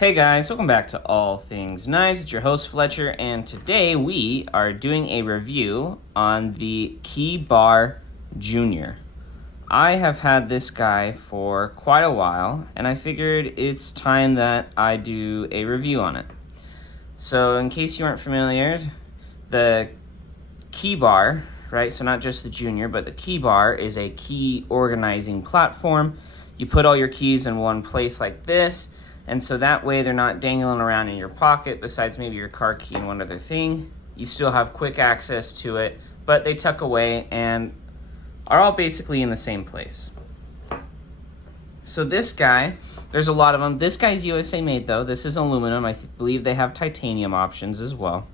Hey guys, welcome back to All Things Knives. It's your host Fletcher, and today we are doing a review on the Keybar Jr. I have had this guy for quite a while, and I figured it's time that I do a review on it. So in case you aren't familiar, the Keybar, right, so not just the Junior, but the Keybar is a key organizing platform. You put all your keys in one place like this, and so that way they're not dangling around in your pocket, besides maybe your car key and one other thing. You still have quick access to it, but they tuck away and are all basically in the same place. So this guy, there's a lot of them. This guy's USA made though. This is aluminum. I believe they have titanium options as well.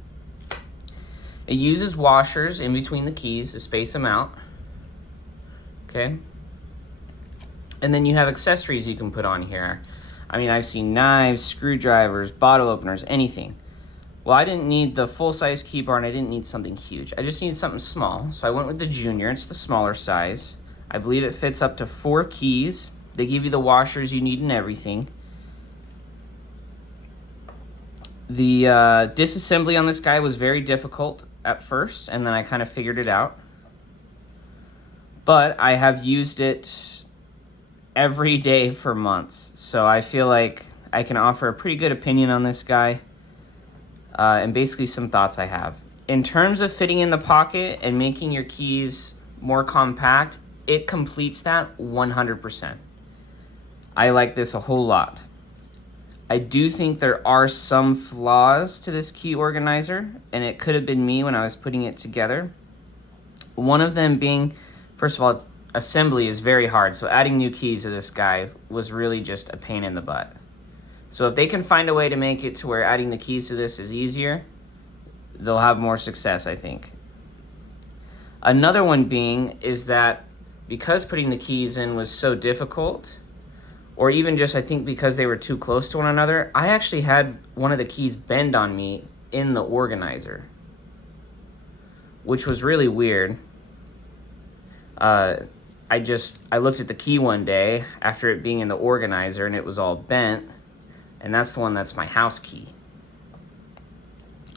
It uses washers in between the keys to space them out. Okay. And then you have accessories you can put on here. I mean, I've seen knives, screwdrivers, bottle openers, anything. Well, I didn't need the full-size Keybar, and I didn't need something huge. I just needed something small, so I went with the Junior. It's the smaller size. I believe it fits up to 4 keys. They give you the washers you need and everything. The disassembly on this guy was very difficult at first, and then I kind of figured it out. But I have used it every day for months, so I feel like I can offer a pretty good opinion on this guy, and basically some thoughts I have. In terms of fitting in the pocket and making your keys more compact, it completes that 100%. I like this a whole lot. I do think there are some flaws to this key organizer, and it could have been me when I was putting it together. One of them being, first of all, assembly is very hard, so adding new keys to this guy was really just a pain in the butt. So if they can find a way to make it to where adding the keys to this is easier, they'll have more success, I think. Another one being is that because putting the keys in was so difficult, or even just I think because they were too close to one another, I actually had one of the keys bend on me in the organizer, which was really weird. I looked at the key one day after it being in the organizer and it was all bent, and that's the one that's my house key.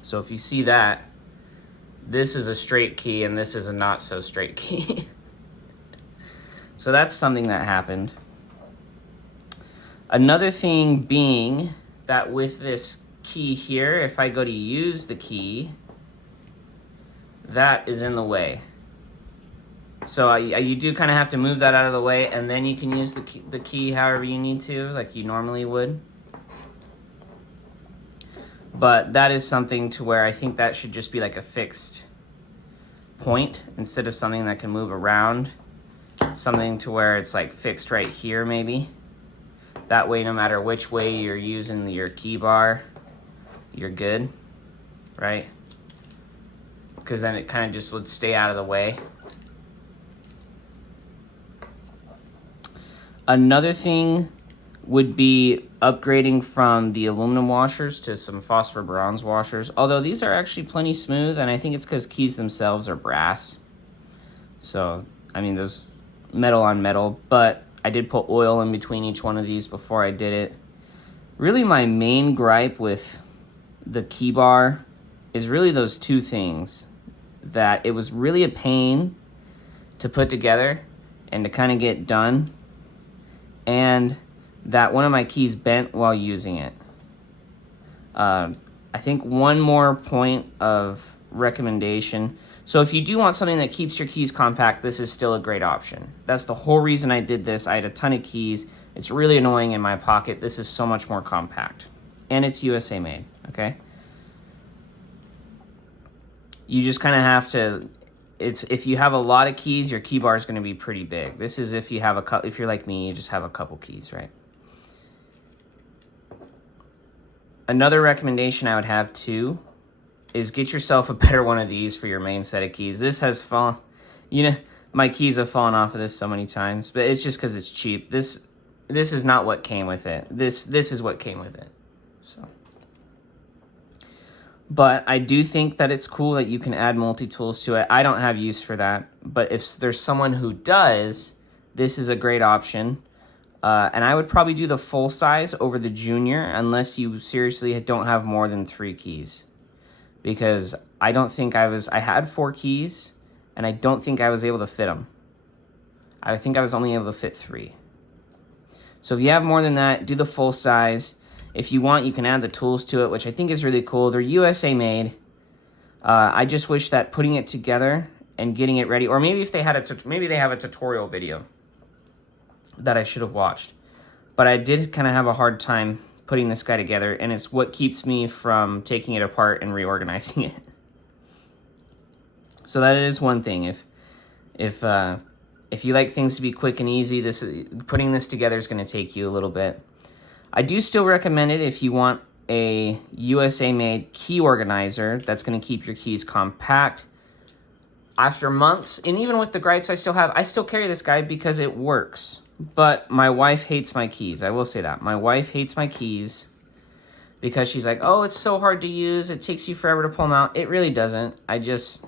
So if you see that, this is a straight key and this is a not so straight key. So that's something that happened. Another thing being that with this key here, if I go to use the key, that is in the way. So you do kind of have to move that out of the way, and then you can use the key however you need to, like you normally would. But that is something to where I think that should just be like a fixed point instead of something that can move around. Something to where it's like fixed right here maybe. That way, no matter which way you're using your key bar, you're good, right? Because then it kind of just would stay out of the way. Another thing would be upgrading from the aluminum washers to some phosphor bronze washers. Although these are actually plenty smooth, and I think it's because keys themselves are brass. So, I mean, there's metal on metal, but I did put oil in between each one of these before I did it. Really, my main gripe with the Keybar is really those two things. That it was really a pain to put together and to kind of get done, and that one of my keys bent while using it. I think one more point of recommendation. So if you do want something that keeps your keys compact, this is still a great option. That's the whole reason I did this. I had a ton of keys. It's really annoying in my pocket. This is so much more compact. And it's USA made, okay? You just kind of have to, if you have a lot of keys, your key bar is going to be pretty big. This is if you have if you're like me, you just have a couple keys, right? Another recommendation I would have too is get yourself a better one of these for your main set of keys. This has fallen, my keys have fallen off of this so many times, but it's just because it's cheap. This is not what came with it. This is what came with it. So. But I do think that it's cool that you can add multi-tools to it. I don't have use for that, but if there's someone who does, this is a great option. And I would probably do the full size over the Junior unless you seriously don't have more than 3 keys. Because I don't think I had 4 keys, and I don't think I was able to fit them. I think I was only able to fit 3. So if you have more than that, do the full size. If you want, you can add the tools to it, which I think is really cool. They're USA made. I just wish that putting it together and getting it ready, or maybe if they had maybe they have a tutorial video that I should have watched. But I did kind of have a hard time putting this guy together, and it's what keeps me from taking it apart and reorganizing it. So that is one thing. If you like things to be quick and easy, putting this together is going to take you a little bit. I do still recommend it if you want a USA-made key organizer that's going to keep your keys compact. After months, and even with the gripes I still carry this guy because it works. But my wife hates my keys. I will say that. My wife hates my keys because she's like, oh, it's so hard to use. It takes you forever to pull them out. It really doesn't. I just,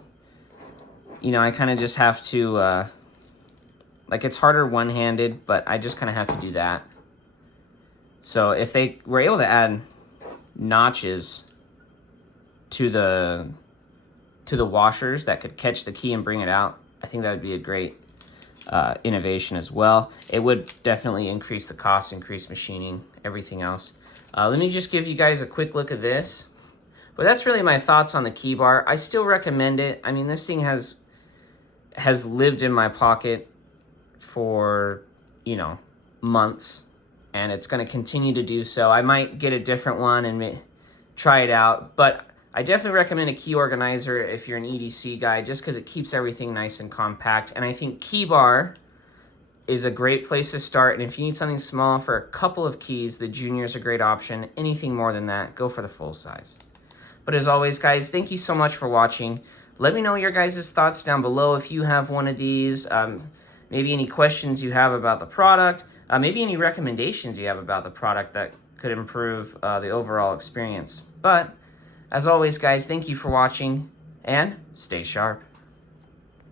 I kind of just have to, it's harder one-handed, but I just kind of have to do that. So if they were able to add notches to the washers that could catch the key and bring it out, I think that would be a great innovation as well. It would definitely increase the cost, increase machining, everything else. Let me just give you guys a quick look at this. But that's really my thoughts on the Keybar. I still recommend it. I mean, this thing has lived in my pocket for, months, and it's going to continue to do so. I might get a different one and try it out, but I definitely recommend a key organizer if you're an EDC guy, just because it keeps everything nice and compact. And I think Keybar is a great place to start. And if you need something small for a couple of keys, the Junior is a great option. Anything more than that, go for the full size. But as always, guys, thank you so much for watching. Let me know your guys' thoughts down below if you have one of these. Maybe any questions you have about the product. Maybe any recommendations you have about the product that could improve the overall experience. But as always, guys, thank you for watching, and stay sharp.